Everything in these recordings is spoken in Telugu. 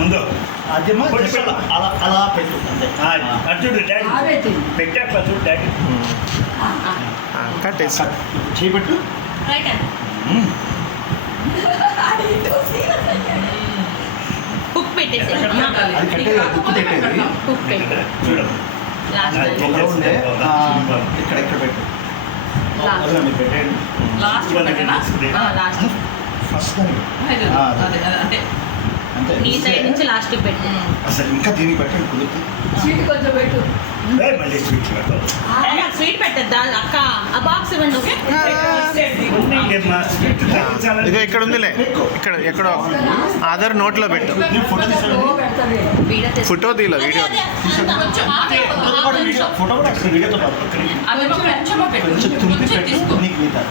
ముందు అదేమో అలా అలా పెట్టు అంతే. చూడు డాడీ పెట్టాక చూడు డాడీ కట్టేసి చేపట్టు. హుక్ పెట్టేసి అది కట్టేది గుర్తు పెట్టేది హుక్ పెట్టు చూడు లాస్ట్ ఎక్కడ ఉండే ఇక్కడ ఇక్కడ పెట్టు. లాస్ట్ అదే మీరు పెట్టండి లాస్ట్ లాస్ట్ ఫస్ట్ దానికి అంటే అంతే. నీ సైడ్ నుంచి లాస్ట్ పెట్టు అసలు ఇంకా దీనికి పెట్టండి కుదిరితే. స్వీట్ కొంచెం పెట్టు. మళ్ళీ స్వీట్ స్వీట్ పెట్టద్దా అక్క ఆ బాక్స్ ఇవ్వండి ఓకే ఇదో ఇక్కడ ఉందిలే, ఇక్కడ ఎక్కడో ఆధార్ నోట్లో పెట్టు. ఫోటో తీసాను. ఫోటో తీల వీడియో ఫోటో కూడా అక్కడ వీడియోతో పాటు కొంచెం తుంపి పెట్టు. నీకు మిగతా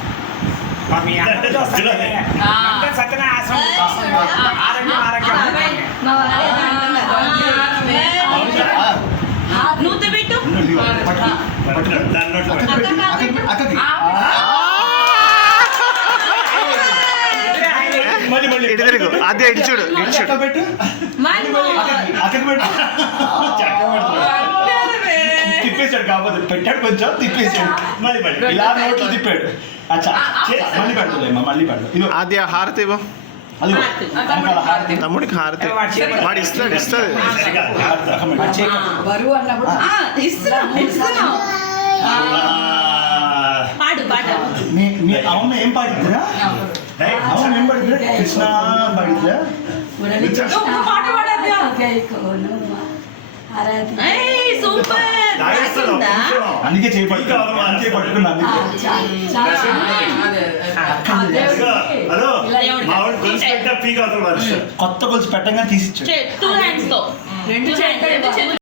నువ్వు పెట్టు ఇటు తిరుగు, అదే ఇటు చూడు, ఇటు చూడు. పెట్టు. తిప్పేశాడు కాకపోతే పెట్టాడు కొంచెం తిప్పేశాడు. ఇలా నోట్లో తిప్పాడు. అచ్చా మళ్ళీ పెడతలేమ్మా మళ్ళీ పెడతా. ఇది అది హారతి ఇవ్వ, అది తమ్ముడికి హారతి వాడు ఇస్తాడు ఇస్తాడు. బరువు అన్నప్పుడు పాడు పాట మీ అమ్మ ఏం పాడిద్దిరా? అమ్మ ఏం పాడిద్దిరా? కృష్ణ పాడిద్దిరా? సూపర్ అందుకే చేయబడుతున్నా హలో మా వాడు గొలుసు పెట్టా పీక్ అవుతారు కొత్త గొలుసు పెట్టంగా తీసిచ్చాడు. 2 హ్యాండ్స్ తో 2 చేతులు